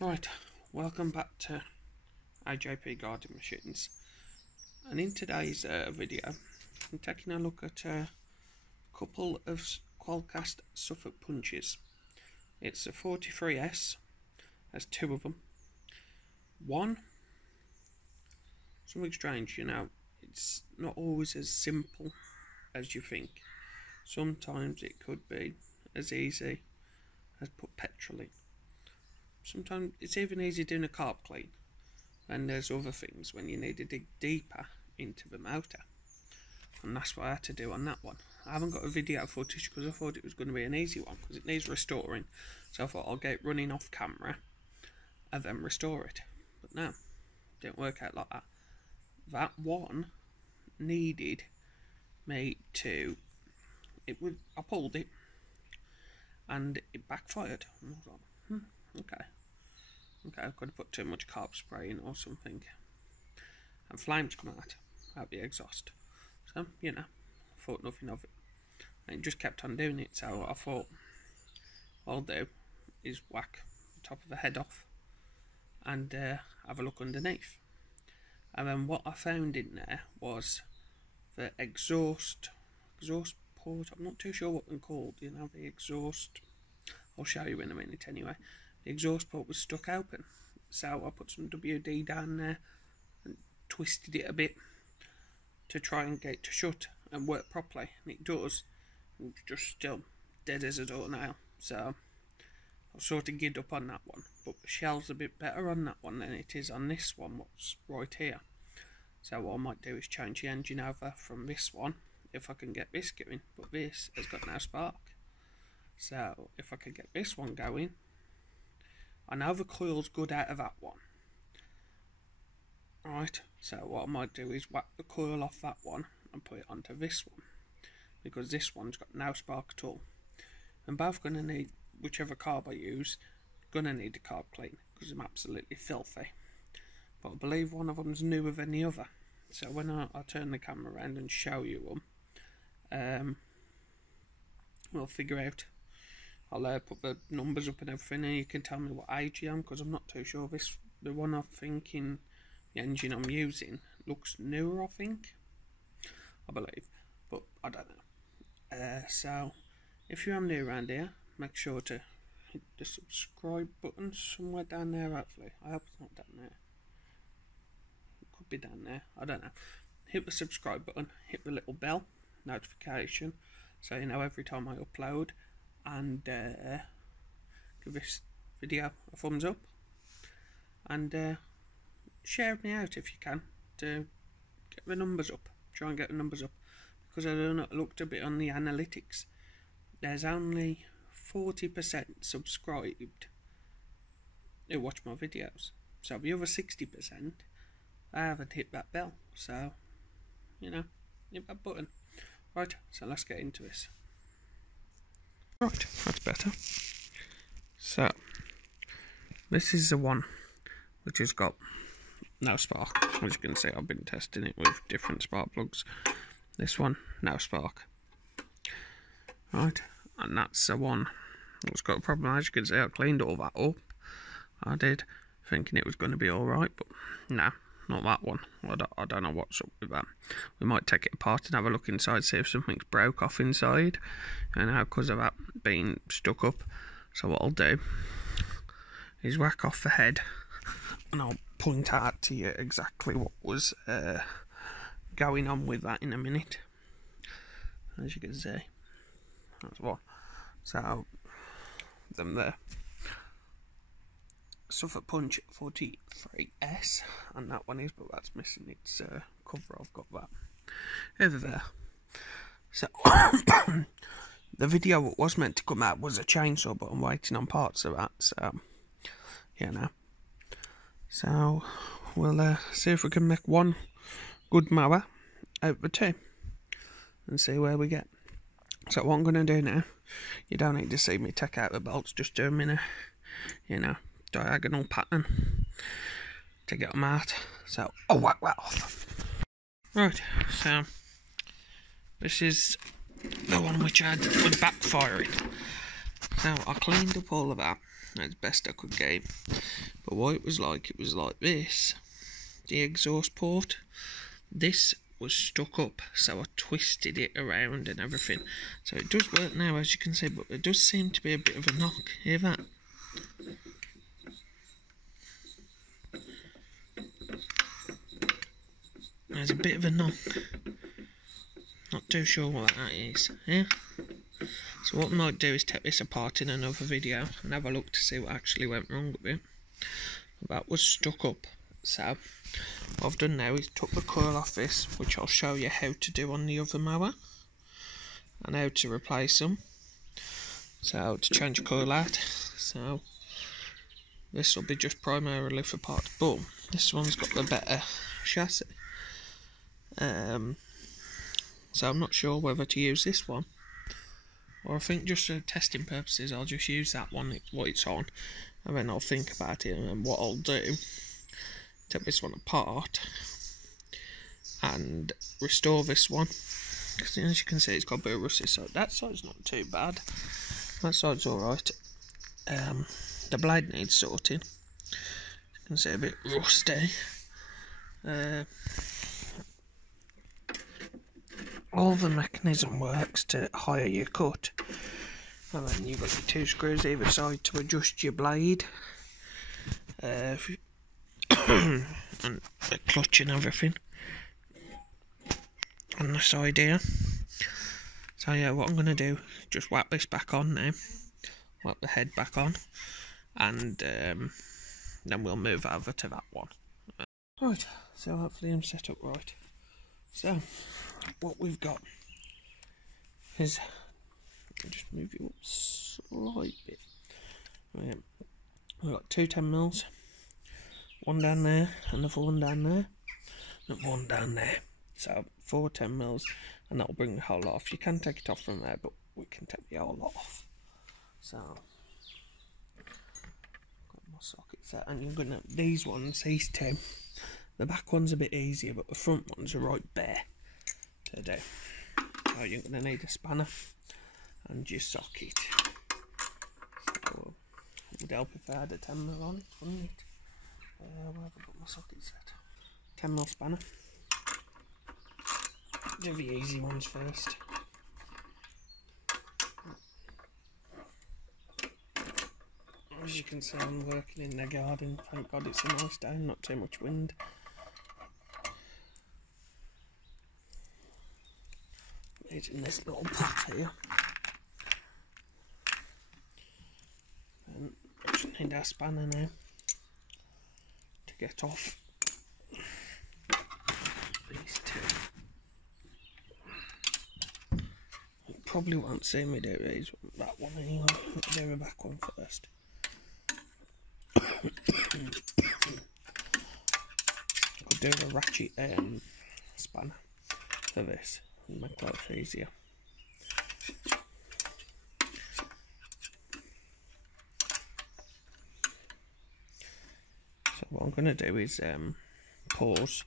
Right, welcome back to AJP Garden Machines, and in today's video I'm taking a look at a couple of Qualcast Suffolk punches. It's a 43S, there's two of them. One, something strange, you know, it's not always as simple as you think. Sometimes it could be as easy as put petrol in. Sometimes it's even easy doing a carb clean, and there's other things when you need to dig deeper into the motor, and that's what I had to do on that one. I haven't got a video footage because I thought it was going to be an easy one because it needs restoring, so I thought I'll get it running off camera and then restore it, but no, it didn't work out like that. That one needed me to, I pulled it and it backfired. I was like, okay, I could have put too much carb spray in or something, and flames come out the exhaust. So, you know, I thought nothing of it, and it just kept on doing it. So I thought, all I'll do is whack the top of the head off and have a look underneath. And then what I found in there was the exhaust port. I'm not too sure what they're called, you know, the exhaust. I'll show you in a minute anyway. The exhaust port was stuck open, so I put some WD down there and twisted it a bit to try and get it to shut and work properly, and it does. It's just still dead as a doornail, so I'll sort of gid up on that one, but the shell's a bit better on that one than it is on this one, what's right here. So what I might do is change the engine over from this one, if I can get this going, but this has got no spark. So if I can get this one going, I know the coil's good out of that one. Right, so what I might do is whack the coil off that one and put it onto this one, because this one's got no spark at all. And both going to need, whichever carb I use, going to need a carb clean, because I'm absolutely filthy. But I believe one of them's newer than the other. So when I turn the camera around and show you them, we'll figure out. I'll put the numbers up and everything, and you can tell me what age I am, because I'm not too sure. The one I'm thinking, the engine I'm using, looks newer, I believe, but I don't know. So if you are new around here, make sure to hit the subscribe button somewhere down there. Hopefully, I hope it's not down there. It could be down there, I don't know. Hit the subscribe button, hit the little bell notification, so you know every time I upload, and give this video a thumbs up, and share me out if you can to get the numbers up. Try and get the numbers up, because I don't know, I looked a bit on the analytics. There's only 40% subscribed who watch my videos, so the other 60% I haven't hit that bell. So, you know, hit that button. Right, so let's get into this. Right, that's better. So, this is the one which has got no spark. As you can see, I've been testing it with different spark plugs. This one, no spark. Right, and that's the one that's got a problem. As you can see, I cleaned all that up. I did, thinking it was going to be alright, but no, not that one. I don't know what's up with that. We might take it apart and have a look inside, see if something's broke off inside, you know, because of that being stuck up. So what I'll do is whack off the head, and I'll point out to you exactly what was going on with that in a minute. As you can see, that's one. So them there, Suffolk Punch 43S, and that one is, but that's missing its cover. I've got that over there. So the video that was meant to come out was a chainsaw, but I'm waiting on parts of that. So yeah, now. So we'll see if we can make one good mower out of the two, and see where we get. So what I'm going to do now, you don't need to see me take out the bolts, just do them in a, you know, diagonal pattern to get them out. So I'll whack that off. Right, so this is the one which was backfiring. So I cleaned up all of that, as best I could get. But what it was like this. The exhaust port, this was stuck up, so I twisted it around and everything. So it does work now, as you can see, but there does seem to be a bit of a knock. Hear that? There's a bit of a knock. Not too sure what that is. Yeah. So what I might do is take this apart in another video and have a look to see what actually went wrong with it. That was stuck up. So what I've done now is took the coil off this, which I'll show you how to do on the other mower and how to replace them. So to change the coil out. So this will be just primarily for parts, but this one's got the better chassis. So I'm not sure whether to use this one, or I think just for testing purposes I'll just use that one, what it's on, and then I'll think about it. And what I'll do, take this one apart and restore this one, because as you can see it's got a bit of rusty. So that side's not too bad, that side's alright. The blade needs sorting, you can see a bit rusty. All the mechanism works to higher your cut, and then you've got your 2 screws either side to adjust your blade, and the clutch and everything on the side here. So yeah, what I'm going to do, just whack this back on now, whack the head back on, and then we'll move over to that one. Right, so hopefully I'm set up right. So what we've got is, I'll just move you up a slight bit. Right, we've got 2 10mm, one down there, another one down there, and one down there. So 4 10mm, and that'll bring the whole lot off. You can take it off from there, but we can take the whole lot off. So got my sockets out, and you're gonna, these ones, these 2. The back one's a bit easier, but the front ones are right bare to do. So you're going to need a spanner and your socket. So it would help if I had a 10mm on it, wouldn't it? Where have I got my socket set? 10mm spanner. Do the easy ones first. As you can see, I'm working in the garden. Thank God it's a nice day, not too much wind. It's in this little pot here. And I just need our spanner now to get off these 2. You probably won't see me do that one anyway. Let's do the back one first. Could do a ratchet spanner for this and make life easier. So what I'm going to do is pause.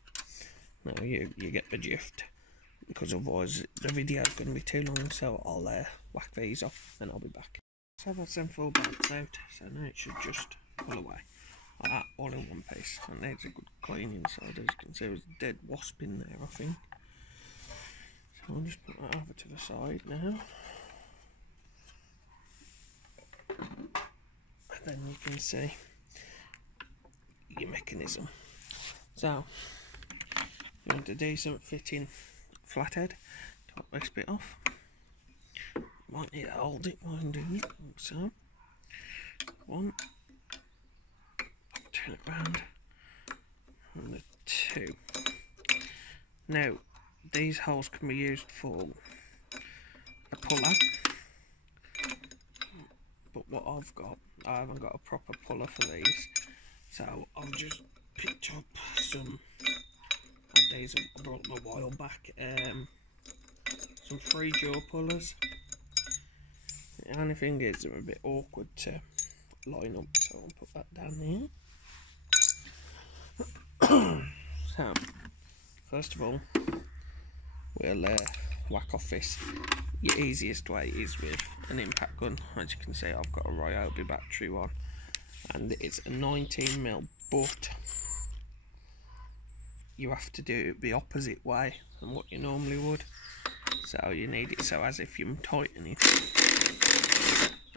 Now you get the gist, because otherwise the video is going to be too long. So I'll whack these off and I'll be back. So that's them 4 bolts out. So now it should just pull away like that, all in one piece. And there's a good clean inside. As you can see, there's a dead wasp in there, I think. So I'll just put that over to the side now. And then you can see your mechanism. So you want a decent fitting flathead. Top this bit off. Might need to hold it while I'm doing it. So 1, turn it round, and the 2. Now these holes can be used for a puller, but what I haven't got a proper puller for these, so I've just picked up some of these. I brought them a while back, some 3-jaw pullers. The only thing is they're a bit awkward to line up, so I'll put that down there. So first of all, we'll whack off this. The easiest way is with an impact gun. As you can see, I've got a Ryobi battery one. and it's a 19mm, but you have to do it the opposite way than what you normally would. So you need it so as if you're tightening,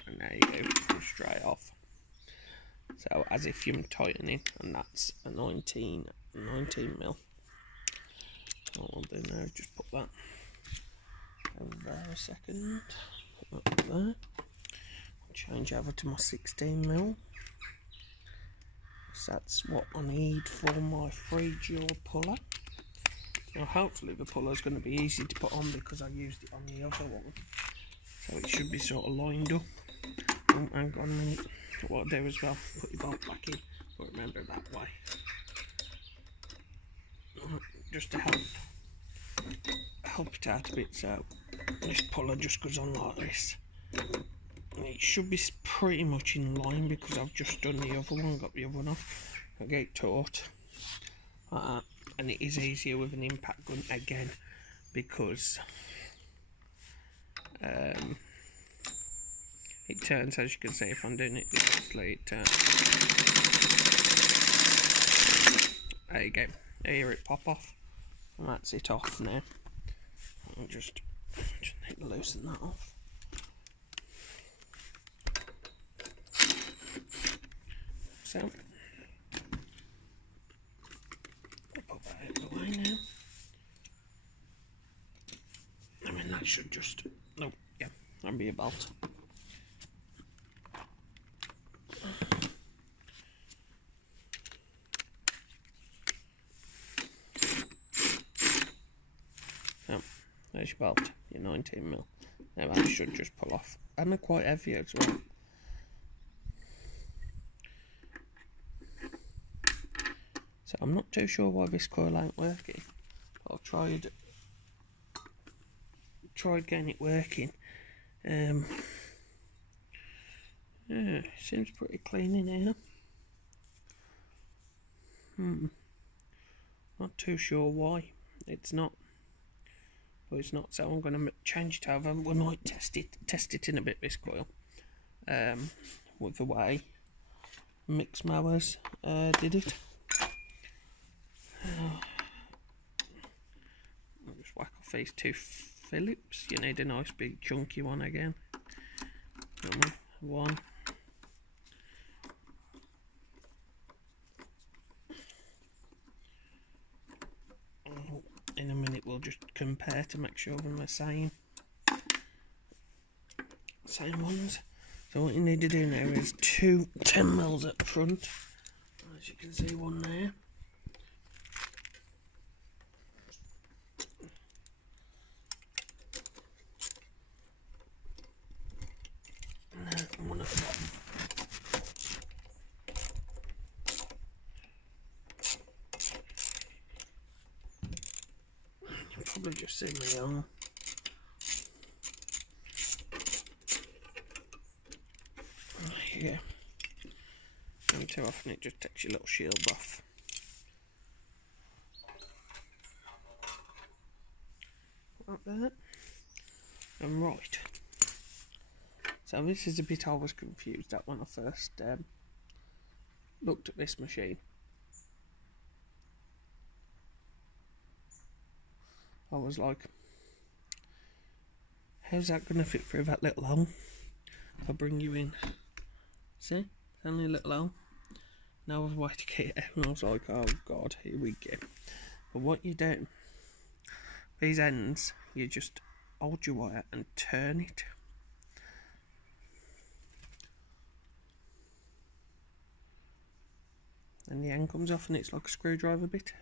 and there you go, pull straight off. So as if you're tightening, and that's a 19mm. What I'll do now is just put that over there a second, put that up there, change over to my 16mm. So that's what I need for my 3-jaw puller. Now hopefully the puller is going to be easy to put on because I used it on the other one, so it should be sort of lined up. Oh, hang on a minute, what I'll do as well, put your bolt back in, but remember that way, just to help it out a bit. So this puller just goes on like this. It should be pretty much in line because I've just done the other one, got the other one off. I get it taut like that, and it is easier with an impact gun again because it turns, as you can see if I'm doing it vigorously, it turns. There you go, you hear it pop off, and that's it off now. I'll just need to loosen that off. So, I'll put that out of the way now. I mean, that should just, no, yeah, that'll be a bolt. So, there's your bolt, your 19mm. Now that should just pull off, and they're quite heavy as well. So I'm not too sure why this coil ain't working. I've tried getting it working. Yeah, seems pretty clean in here. Not too sure why it's not, but it's not. So I'm going to change it over. We might test it in a bit. This coil, with the way mix mowers did it. I'll just whack off these 2 Phillips. You need a nice big chunky one again. One. In a minute we'll just compare to make sure they're the same ones. So what you need to do now is 2 10mm at the front. As you can see, one there. And one at the bottom. You'll probably just see my arm. There you go. And too often it just takes your little shield off. Up there. And right. So this is a bit I was confused at when I first looked at this machine. I was like, how's that going to fit through that little hole? I'll bring you in. See? It's only a little hole. Now I've way to get it out, and I was like, oh god, here we go. But what you do, these ends, you just hold your wire and turn it. And the end comes off and it's like a screwdriver bit.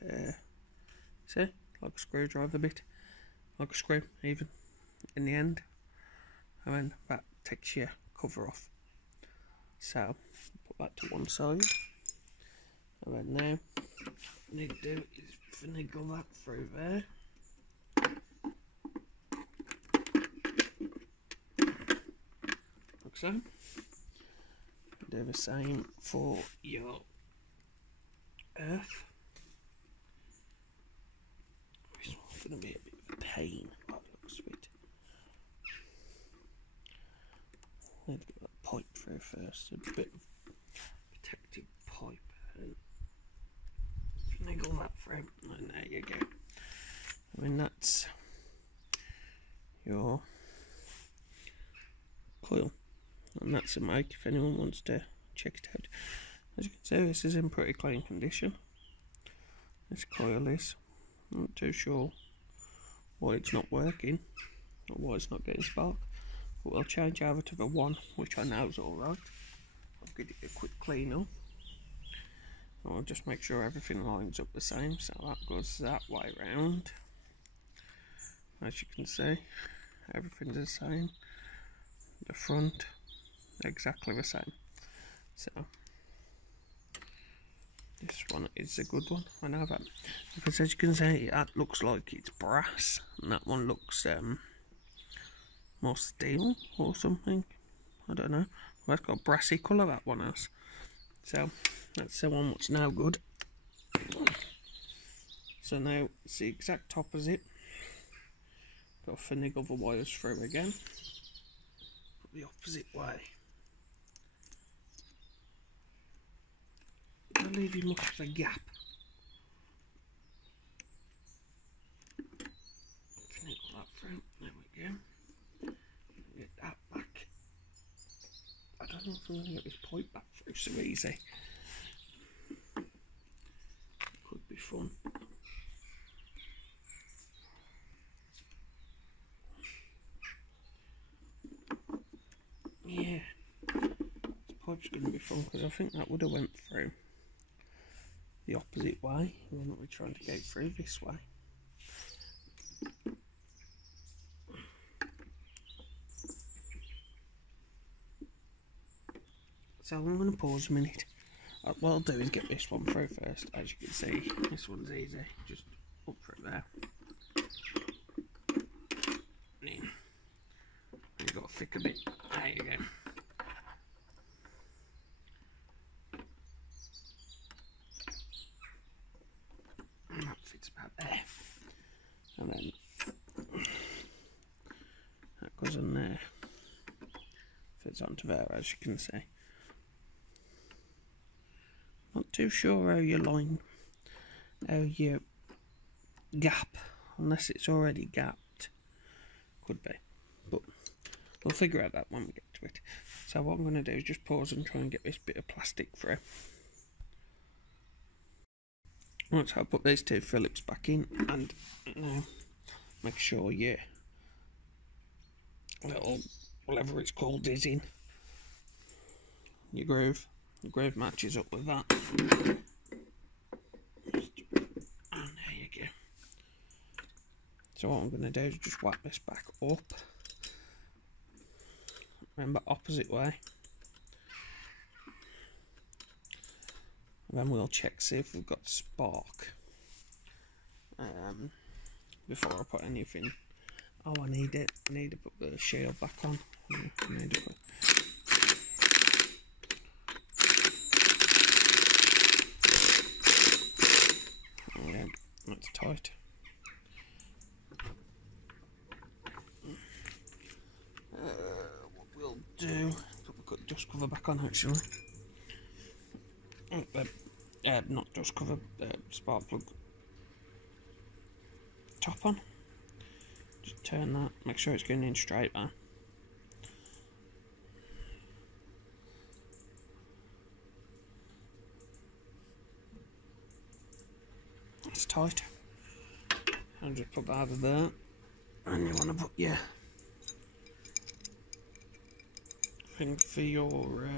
See? Like a screwdriver bit. Like a screw, even, in the end. And then that takes your cover off. So, put that to one side. And then now, what I need to do is finagle that through there. Like so. Do the same for your earth. This one's going to be a bit of a pain by the looks of it. Need to get that pipe through first. A bit and that's a mic if anyone wants to check it out. As you can see, this is in pretty clean condition. This coil is. I'm not too sure why it's not working or why it's not getting spark, but we'll change over to the one which I know is alright. I'll give it a quick clean up. I'll just make sure everything lines up the same, so that goes that way round. As you can see, everything's the same. The front, exactly the same. So this one is a good one. I know that, because as you can see, that looks like it's brass, and that one looks more steel or something. I don't know. Well, it's got a brassy colour, that one has. So that's the one that's now good. So now it's the exact opposite. Got to finagle the wires through again. The opposite way. I'll leave you much of a gap. Finagle that through. There we go. Get that back. I don't know if I'm going to get this pipe back through so easy. Could be fun. Yeah, this pipe's going to be fun because I think that would have went through the opposite way, and then we're trying to go through this way. So I'm going to pause a minute. What I'll do is get this one through first. As you can see, this one's easy, just up through there. And you've got to thick a bit. There you go. And that fits about there. And then that goes on there. Fits onto there, as you can see. Not too sure how you gap, unless it's already gapped. Could be, but we'll figure out that when we get to it. So what I'm going to do is just pause and try and get this bit of plastic through. Right, so I'll put these two Phillips back in, and make sure your little, whatever it's called, is in. Your groove. The groove matches up with that. And there you go. So what I'm going to do is just whack this back up. Remember, opposite way. And then we'll check, see if we've got spark. Before I put anything. Oh, I need it. I need to put the shield back on. I need to put... Yeah, that's tight. What we'll do, put the dust cover back on actually. Not dust cover, spark plug top on. Just turn that, make sure it's going in straight there. It's tight. I'll just put that over there. And you want to put your thing for your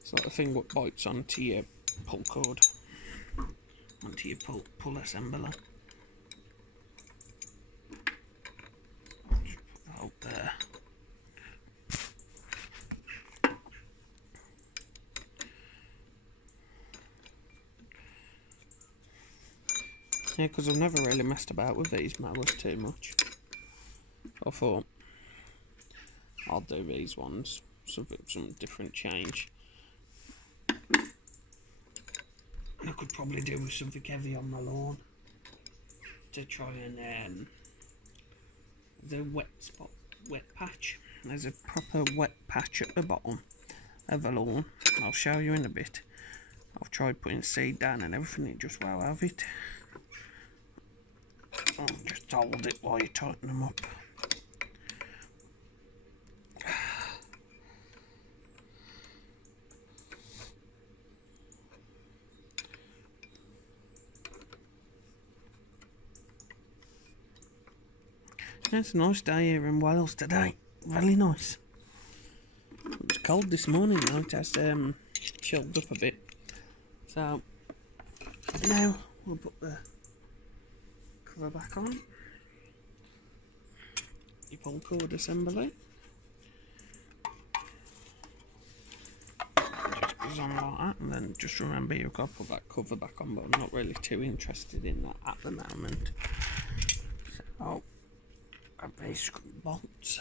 it's like the thing what bites onto your pull cord, onto your pull assembler. Just put that up there. Yeah, because I've never really messed about with these mowers too much. I thought I'll do these ones, some different change. I could probably do with something heavy on my lawn to try and the wet patch. There's a proper wet patch at the bottom of the lawn. I'll show you in a bit. I've tried putting seed down and everything, it just won't have it. So just hold it while you tighten them up. It's a nice day here in Wales today. Really nice. It was cold this morning though. It has chilled up a bit. So now we'll put the cover back on. Your pull cord assembly. Just goes on like that, and then just remember you've got to put that cover back on, but I'm not really too interested in that at the moment. So grab these bolts.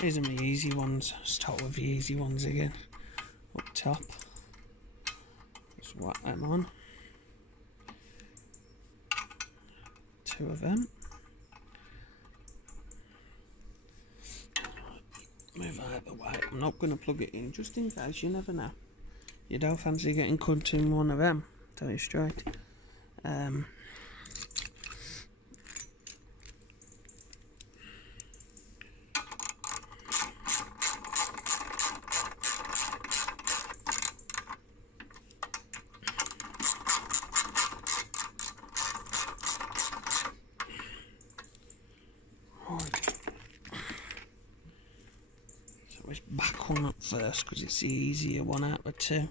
These are my easy ones. Start with the easy ones again. Up top. Just whack them on. 2 of them. Move out of the way. I'm not going to plug it in just in case, you never know. You don't fancy getting cut in one of them, tell you straight. Let's back one up first because it's the easier one out of the 2.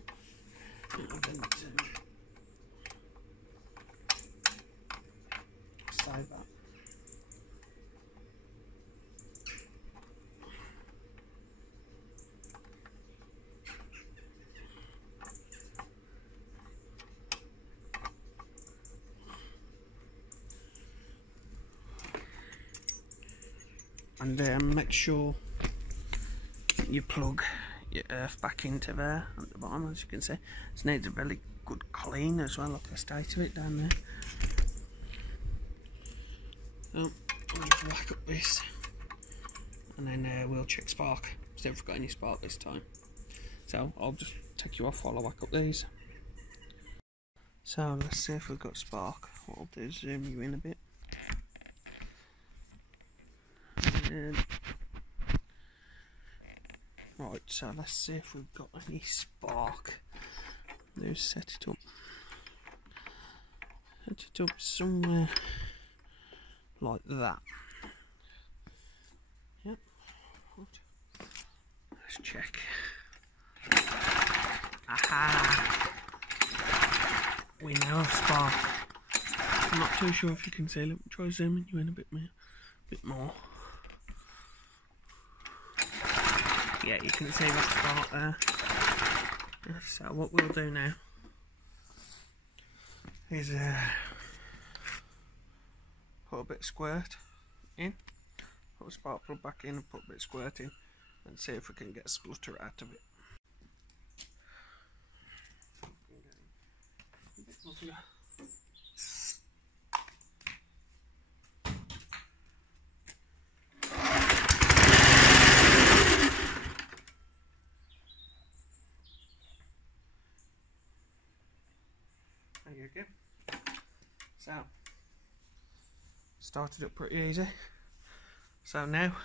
Save that. And make sure you plug your earth back into there at the bottom, as you can see. This needs a really good clean as well, like I stated it down there. So I'll just whack up this, and then we'll check spark. See if we've got any spark this time. So I'll just take you off while I whack up these. So let's see if we've got spark. What I'll do is zoom you in a bit. Right, so let's see if we've got any spark. Let's set it up. Set it up somewhere like that. Yep. Let's check. Aha! We now have spark. I'm not too sure if you can see. Let me try zooming you in a bit more. Yeah, you can see that spark there. So what we'll do now is put a bit of squirt in, put a spark plug back in and put a bit of squirt in, and see if we can get a splutter out of it. There you go. So, started up pretty easy. So now,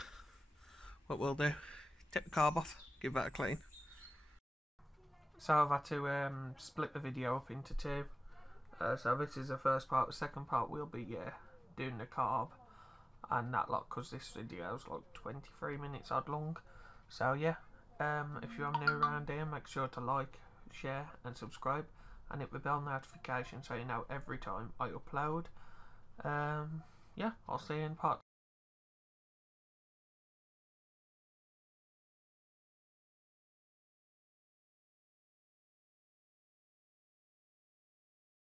what we'll do, take the carb off, give that a clean. So I've had to split the video up into 2. So this is the first part. The second part will be doing the carb and that lot, because this video is like 23 minutes odd long. So yeah, if you're new around here, make sure to like, share and subscribe, and hit the bell notification so you know every time I upload. Yeah, I'll see you in part